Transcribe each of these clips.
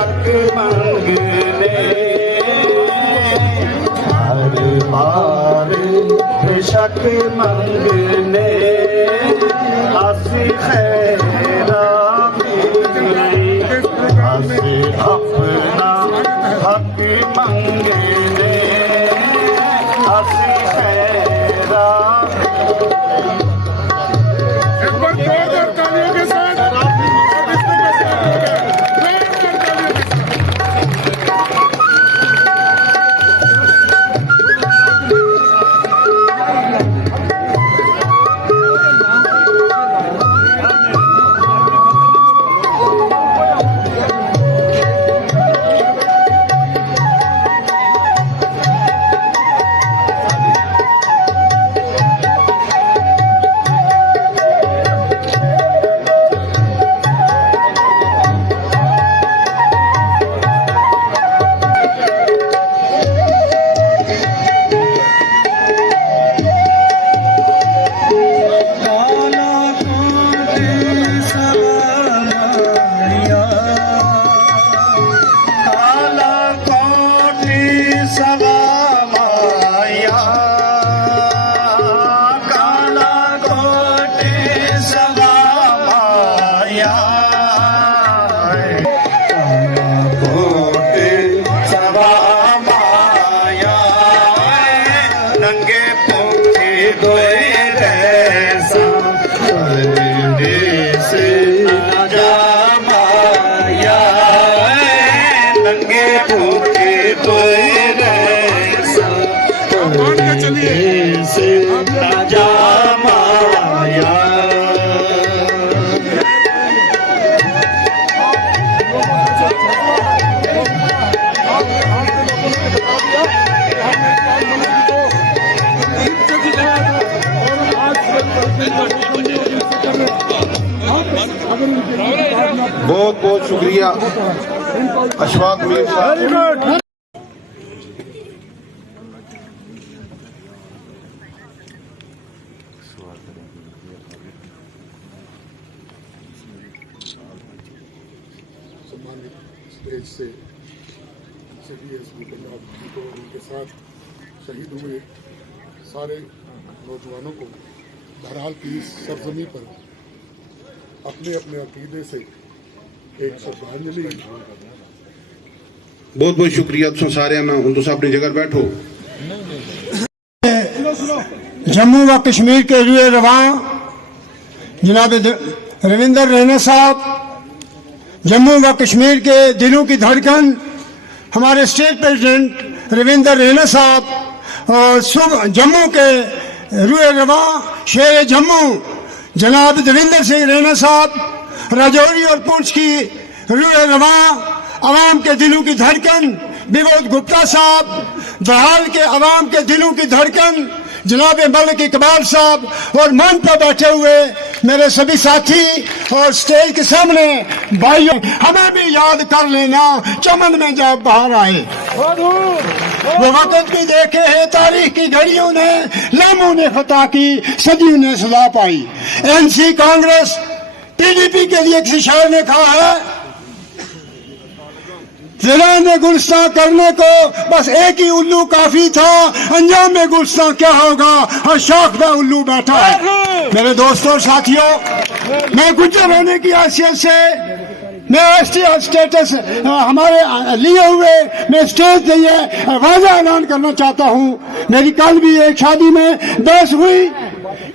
बेशक मंगने हर बार बेशक मंगने आसी खैरा आसी अपना हक मंगने आसी खैरा बहुत बहुत शुक्रिया अशफाक मीर साहब। सम्मानित स्टेज से सभी एसपी पंजाब को उनके साथ शहीद हुए सारे नौजवानों को बहरहाल की इस सरजमी पर अपने अपने अकीदे से एक श्रद्धांजलि। बहुत बहुत शुक्रिया तुम सारे ना हूं तुम अपनी जगह बैठो। जम्मू व कश्मीर के रुए रवां जनाब रविंदर रैना साहब, जम्मू व कश्मीर के दिलों की धड़कन हमारे स्टेट प्रेसिडेंट रविंदर रैना साहब, और जम्मू के रुए रवां शेर जम्मू जनाब देवेंद्र सिंह रैना साहब, राजौरी और पुंछ की रुए रवां अवाम के दिलों की धड़कन विनोद गुप्ता साहब, दहाल के अवाम के दिलों की धड़कन जनाब मलिक इकबाल साहब, और मंच पर बैठे हुए मेरे सभी साथी और स्टेज के सामने भाइयों, हमें भी याद कर लेना चमन में जब बाहर आए। वो वक्त भी देखे हैं तारीख की घड़ियों ने, लम्हों ने खता की सदियों ने सजा पाई। एनसी कांग्रेस पीडीपी के लिए किसी शायर ने कहा है, जिला ने गुलस्तां करने को बस एक ही उल्लू काफी था, अंजाम में गुलस्तां क्या होगा, हर शाख में उल्लू बैठा है। मेरे दोस्तों और साथियों, मैं गुज्जर होने की हैसियत से मैं एसटी स्टेटस हमारे लिए हुए मैं स्टेज दिए वाज़ा ऐलान करना चाहता हूँ। मेरी कल भी एक शादी में बहस हुई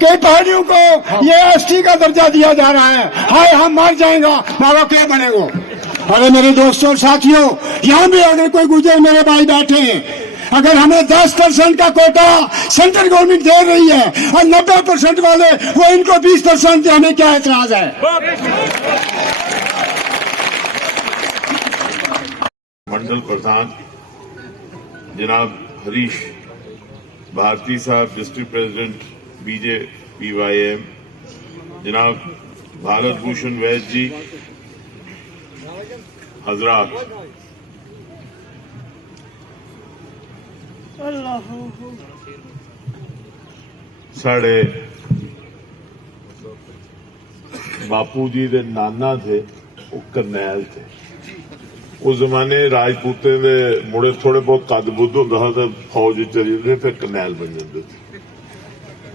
कि पहाड़ियों को ये एसटी का दर्जा दिया जा रहा है, हाय हम मर जाएगा मारा क्या बनेगा। अरे मेरे दोस्तों और साथियों, यहाँ भी अगर कोई गुजर मेरे भाई बैठे हैं, अगर हमें 10% का कोटा सेंट्रल गवर्नमेंट दे रही है और 90% वाले वो इनको 20% हमें क्या एतराज है। मंडल प्रधान जनाब हरीश भारती साहब, डिस्ट्रिक्ट प्रेसिडेंट BJPYM, जनाब भारत भूषण वैद जी, हजरात, साढ़े बापू जी दे नाना थे, वो करनैल थे, उस जमाने राजपूतें दे मुड़े थोड़े बहुत कद बुद्ध होंदा हा ते फौज च चली जांदे फिर करनैल बन जाते थे।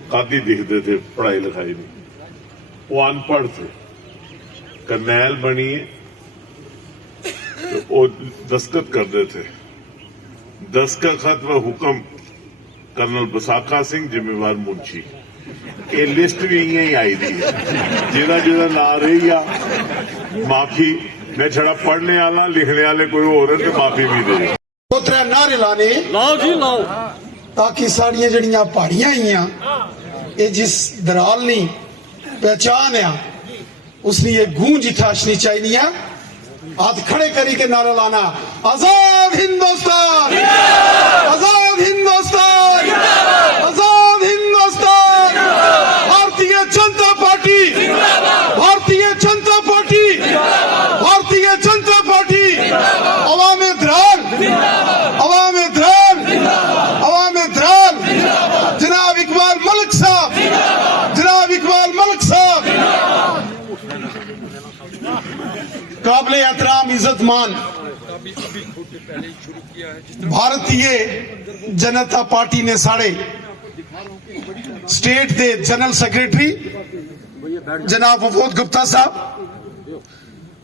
कद ही दिखते थे, पढ़ाई लिखाई नहीं, वो अनपढ़ थे। करनैल बनिए तो वो दस्तखत करते थे। दस्तखत खत व हुक्म कर्नल बसाखा सिंह जिम्मेवार मुंशी। ये लिस्ट भी इं ही आई दी है, जिदा जिदा ना रही आ माफी। मैं छड़ा पढ़ने वाला लिखने वाले कोई होर तो माफी भी दे। दो त्रै नारे लाने लाओ जी लाओ, ताकि साड़ियां जड़ियां पहाड़ियां आईयां ये जिस दराल नी पहचान आ उसने ये गूंज इठाशनी चाहिए। हाथ खड़े करी के नारा लाना, आजाद हिंदुस्तान, आजाद हिंदुस्तान, आजाद Hindustan. Bharatiya Janata party, Bharatiya Janata party, Bharatiya Janata party. अवाम ध्यान, अवाम ध्यान, अवाम ध्यान। जनाब इकबाल मलिक साहब, जनाब इकबाल मलिक साहब, काबिल एहतराम इज्जतमान भारतीय जनता पार्टी ने साढ़े स्टेट के जनरल सेक्रेटरी जनाब वफूद गुप्ता साहब,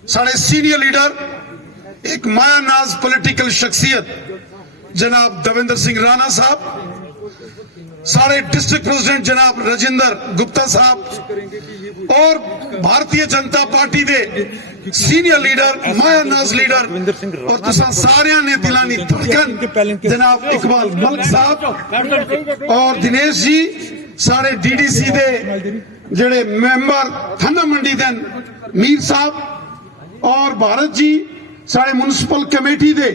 साढ़े सीनियर लीडर एक माया नाज पॉलिटिकल शख्सियत जनाब दविंदर सिंह राणा साहब, साढ़े डिस्ट्रिक्ट प्रेसिडेंट जनाब राजेंद्र गुप्ता साहब और भारतीय जनता पार्टी के सीनियर लीडर माया नाज लीडर और तुसा सारिया ने दिलानी धड़कन जनाब इकबाल मलिक साहब और दिनेश जी, सारे डीडीसी दे जड़े मेंबर थाना मंडी दन मीर साहब और भारत जी, सारे म्युनिसिपल कमेटी दे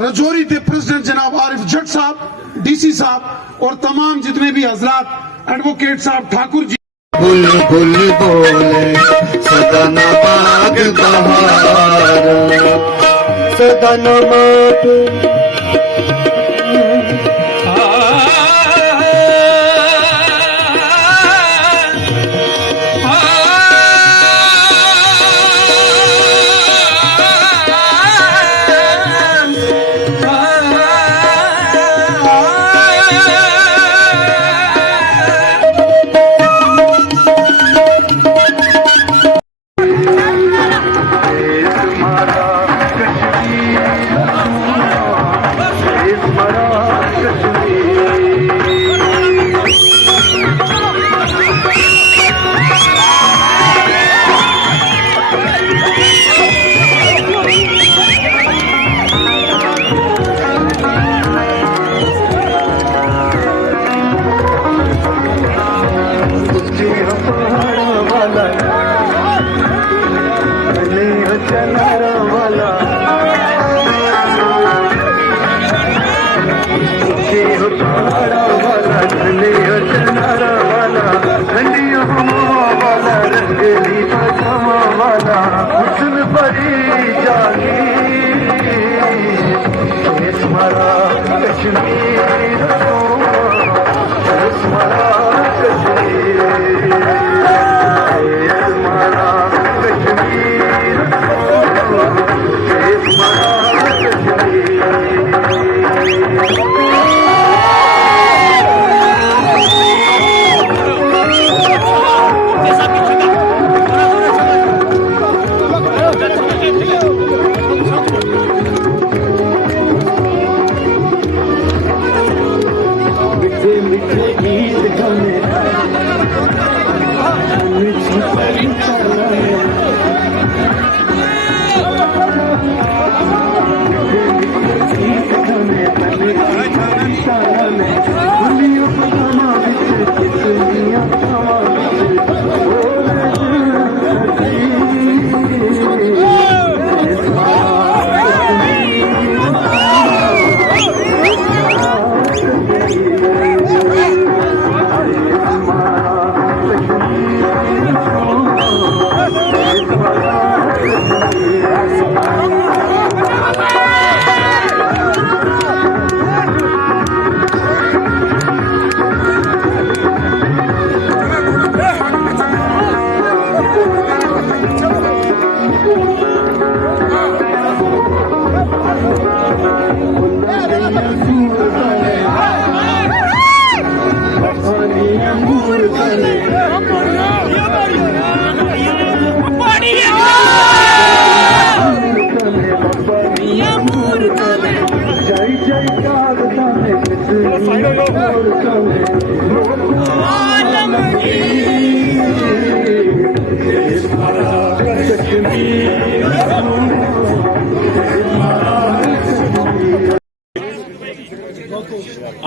रजौरी के प्रेसिडेंट जनाब आरिफ जट साहब, डीसी साहब और तमाम जितने भी हजरात एडवोकेट साहब, ठाकुर जी। बुलबुल बोले सदा न बाग बहार, सदा न मात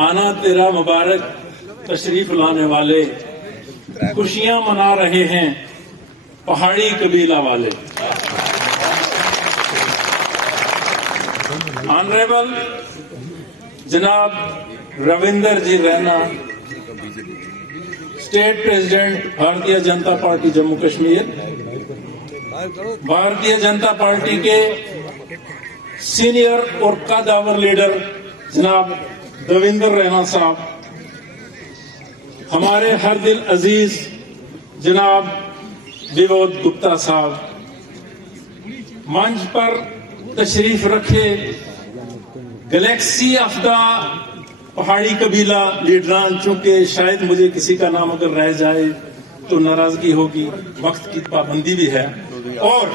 आना तेरा मुबारक तशरीफ लाने वाले, खुशियां मना रहे हैं पहाड़ी कबीला वाले। ऑनरेबल जनाब रविंदर जी Raina, state president Bharatiya Janata party Jammu Kashmir, Bharatiya Janata party के सीनियर और कदावर लीडर जनाब रविंदर रैना साहब, हमारे हर दिल अजीज जनाब विनोद गुप्ता साहब, मंच पर तशरीफ रखे गैलेक्सी ऑफ द पहाड़ी कबीला लीडरान, चूंकि शायद मुझे किसी का नाम अगर रह जाए तो नाराजगी होगी, वक्त की पाबंदी भी है। और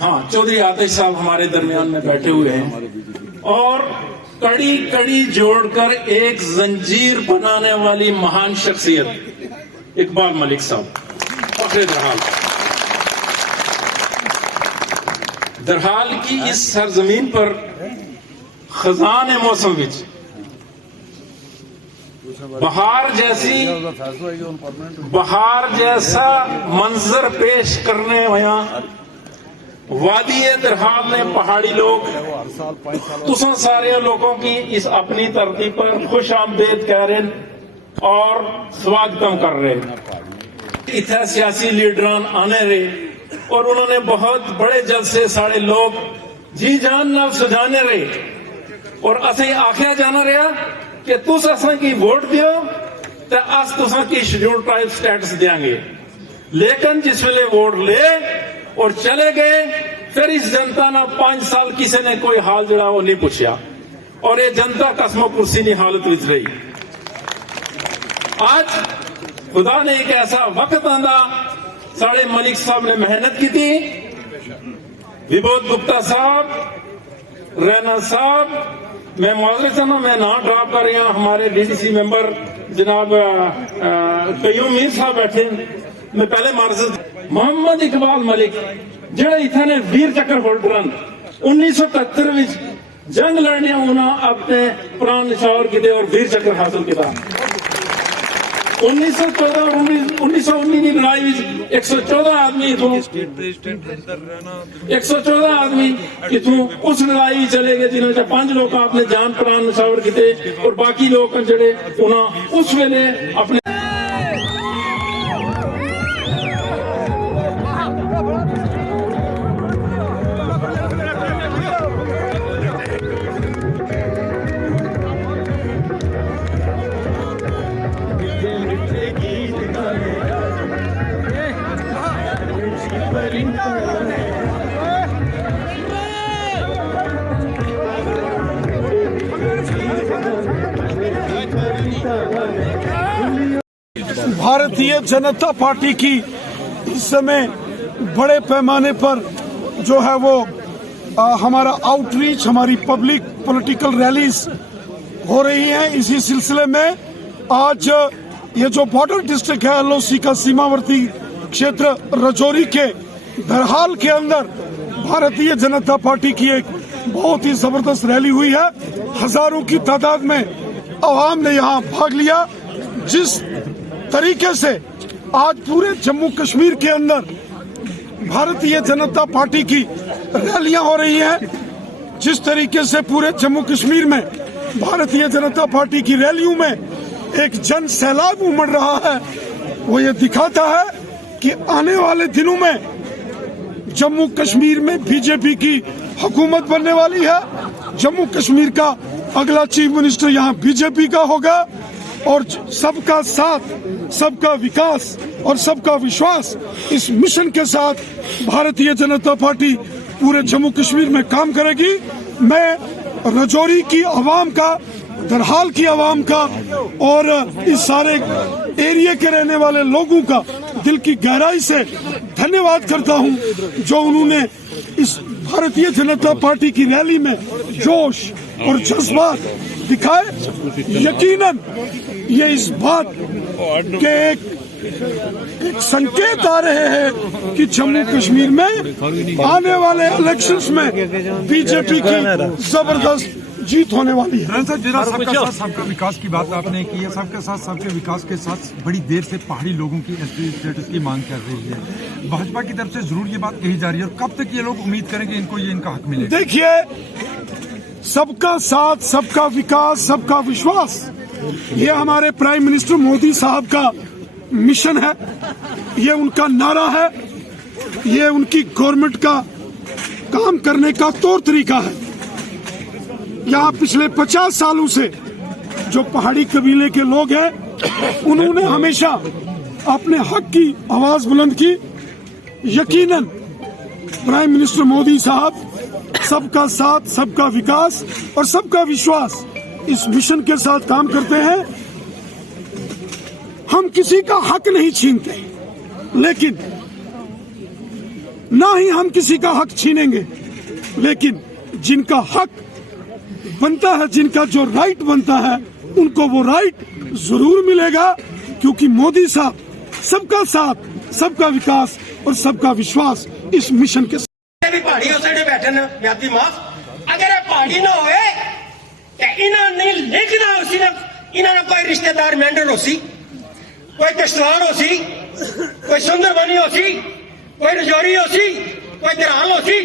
हाँ, चौधरी आतिश साहब हमारे दरमियान में बैठे हुए हैं और कड़ी कड़ी जोड़कर एक जंजीर बनाने वाली महान शख्सियत इकबाल मलिक साहब, फखरे दरहाल की इस सरजमीन पर खजान मौसम विच बहार जैसा मंजर पेश करने वाया वादी दरहाल ने पहाड़ी लोग तुसा सारे लोगों की इस अपनी धरती पर खुश आमदेद कह रहे और स्वागतम कर रहे। इतना सियासी लीडरान आने रहे और उन्होंने बहुत बड़े जलसे सारे लोग जी जान नाल सजाने रहे और असें आख्या जाना रहा कि तुस असां की वोट दियो तो अस तुसा की शेड्यूल ट्राइब स्टेटस देंगे। लेकिन जिस वेले वोट ले और चले गए, फिर इस जनता ने 5 साल किसी ने कोई हाल जड़ा वो नहीं पूछा और ये जनता कसमो कुर्सी की हालत विच रही। आज खुदा ने एक ऐसा वक्त आंदा, साढ़े मलिक साहब ने मेहनत की थी, विनोद गुप्ता साहब, रैना साहब, मैं मुआवजे से मैं नाम ड्रॉप कर रहा, हमारे डीडीसी मेंबर जनाब कयूम मीर साहब बैठे, मैं पहले मार्ज मोहम्मद इकबाल मलिक जेड़ा इतने वीर चक्र होल्डर 1971 में जंग लड़ने उन्होंने अपने प्राण निछावर किए और वीर चक्र हासिल किया। 1914 और 1919 की लड़ाई में 114 आदमी इथों 114 आदमी इथों उस लड़ाई चले गए जिन्होंने 5 लोग अपने जान प्राण निछावर किए और बाकी लोग जड़े उन्होंने उस वेले अपने भारतीय जनता पार्टी की इस समय बड़े पैमाने पर जो है वो हमारा आउटरीच, हमारी पब्लिक पॉलिटिकल रैलीज हो रही हैं। इसी सिलसिले में आज ये जो बॉर्डर डिस्ट्रिक्ट है एलओसी का सीमावर्ती क्षेत्र राजौरी के दरहाल के अंदर भारतीय जनता पार्टी की एक बहुत ही जबरदस्त रैली हुई है। हजारों की तादाद में अवाम ने यहाँ भाग लिया। जिस तरीके से आज पूरे जम्मू कश्मीर के अंदर भारतीय जनता पार्टी की रैलियां हो रही हैं, जिस तरीके से पूरे जम्मू कश्मीर में भारतीय जनता पार्टी की रैलियों में एक जन सैलाब उमड़ रहा है, वो ये दिखाता है कि आने वाले दिनों में जम्मू कश्मीर में बीजेपी की हुकूमत बनने वाली है। जम्मू कश्मीर का अगला चीफ मिनिस्टर यहाँ बीजेपी का होगा और सबका साथ, सबका विकास और सबका विश्वास, इस मिशन के साथ भारतीय जनता पार्टी पूरे जम्मू कश्मीर में काम करेगी। मैं राजौरी की आवाम का दरहाल की आवाम का और इस सारे एरिया के रहने वाले लोगों का दिल की गहराई से धन्यवाद करता हूं जो उन्होंने इस भारतीय जनता पार्टी की रैली में जोश और जज्बात दिखाए। यकीनन ये इस बात के एक संकेत आ रहे हैं कि जम्मू कश्मीर में आने वाले इलेक्शंस में बीजेपी की जबरदस्त जीत होने वाली है। सबका साथ सबका विकास की बात आपने की है। सबके साथ सबके विकास के साथ बड़ी देर से पहाड़ी लोगों की एसपी स्टेटस की मांग कर रही है। भाजपा की तरफ से जरूर ये बात कही जा रही है और कब तक ये लोग उम्मीद करेंगे इनको ये इनका हक मिलेगा? देखिए, सबका साथ सबका विकास सबका विश्वास, ये हमारे प्राइम मिनिस्टर मोदी साहब का मिशन है, ये उनका नारा है, ये उनकी गवर्नमेंट का काम करने का तौर तरीका है। यहाँ पिछले 50 सालों से जो पहाड़ी कबीले के लोग हैं उन्होंने हमेशा अपने हक की आवाज बुलंद की। यकीनन प्राइम मिनिस्टर मोदी साहब सबका साथ सबका विकास और सबका विश्वास इस मिशन के साथ काम करते हैं। हम किसी का हक नहीं छीनते, लेकिन ना ही हम किसी का हक छीनेंगे, लेकिन जिनका हक बनता है, जिनका जो राइट बनता है, उनको वो राइट जरूर मिलेगा, क्योंकि मोदी साहब सबका साथ सबका विकास और सबका विश्वास इस मिशन के भी पहाड़ी उस साइड बैठे न यादी माफ अगर ये पहाड़ी ना होए तो इन्होंने लिखना उसी ने इन्होंने कोई रिश्तेदार मेंढर हो सी, कोई किश्तवाड़ हो सी, कोई सुंदरबनी हो सी, कोई रजौरी हो सी, कोई दराल हो सी,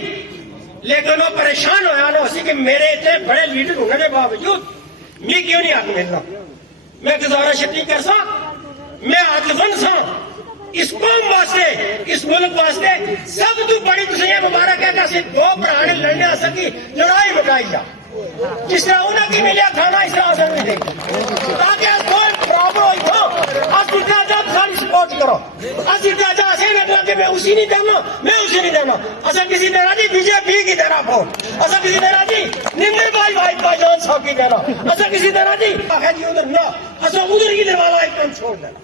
लेकिन वो परेशान हो सी कि मेरे इतने बड़े लीडर होने के बावजूद मैं क्यों नहीं हक मिलना। मैं गुजारिश नहीं कर सा, मैं हकबंद सा इस कौम वास्ते, इस मुल्क वास्ते। सब तो बड़ी तुझे मुबारक है कि दो भरा ने लड़ने आ सकी लड़ाई मुकाई जा, जिस तरह उन्हें की मिले खाना इस तरह से मिले, ताकि बराबर हो सारी सपोर्ट करो। मैं उसी नहीं देना, मैं उसी नहीं देना। असा किसी देना जी बीजेपी की देना फोन, असा किसी देना जी निम्र भाईजान साहब की देना, असा किसी देना जी जी उधर ना, असा उधर की दरवाजा एक काम छोड़ देना।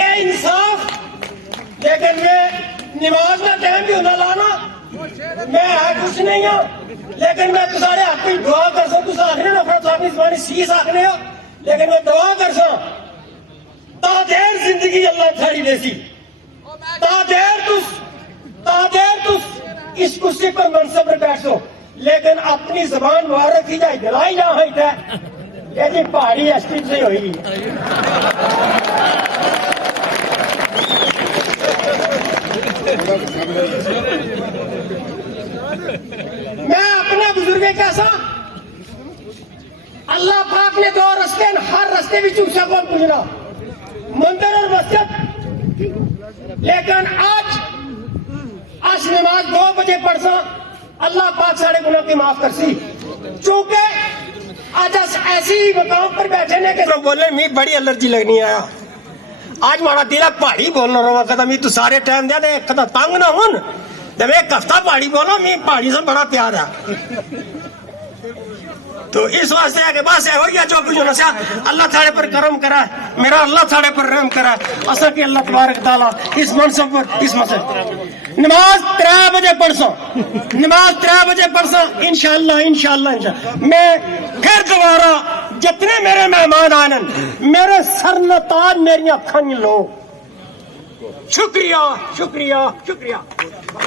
ये इंसाफ। लेकिन मैं नमाज का टाइम भी होना लाना, मैं है कुछ नहीं हूं, लेकिन मैं सारे हाथ की दुआ कर सकूं। आखिर नफरत साहब इस सीस आखने हो, लेकिन मैं दुआ कर सा तादेर जिंदगी अल्लाह थारी देसी, तादेर तुस इस कुर्सी पर मनसब पर बैठो, लेकिन अपनी जबान मुबारक की जाए दिलाई ना है कहती पहाड़ी एसपी से हुई। मैं अपने बुजुर्ग कैसा अल्लाह पाक ने दो रस्ते, हर रस्ते भी चूसा कौन पूछना मंदिर और मस्जिद, लेकिन आज नमाज 2 बजे पढ़ सा अल्लाह पाक सारे गुनाह की माफ कर सी। चूंकि आज ऐसी मकाम पर बैठे ने कि बोले मी बड़ी एलर्जी लगनी आया, आज मारा दिला पहाड़ी बोलना रहा कहता मी तू सारे टाइम दे दे कहता तंग ना हो, जब एक हफ्ता पहाड़ी बोलो मी पहाड़ी से बड़ा प्यार है। तो इस वास्ते है कि बस हो गया जो कुछ होना अल्लाह थारे पर करम करा, मेरा अल्लाह थारे पर रहम करा। असा कि अल्लाह तबारक तआला इस मनसब पर इस मसद नमाज 3 बजे पढ़सा, नमाज 3 बजे पढ़सा इंशाअल्लाह। मैं फिर दोबारा जितने मेरे मेहमान आने मेरे सर न ताज मेरी अखां लो। शुक्रिया शुक्रिया शुक्रिया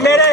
मेरे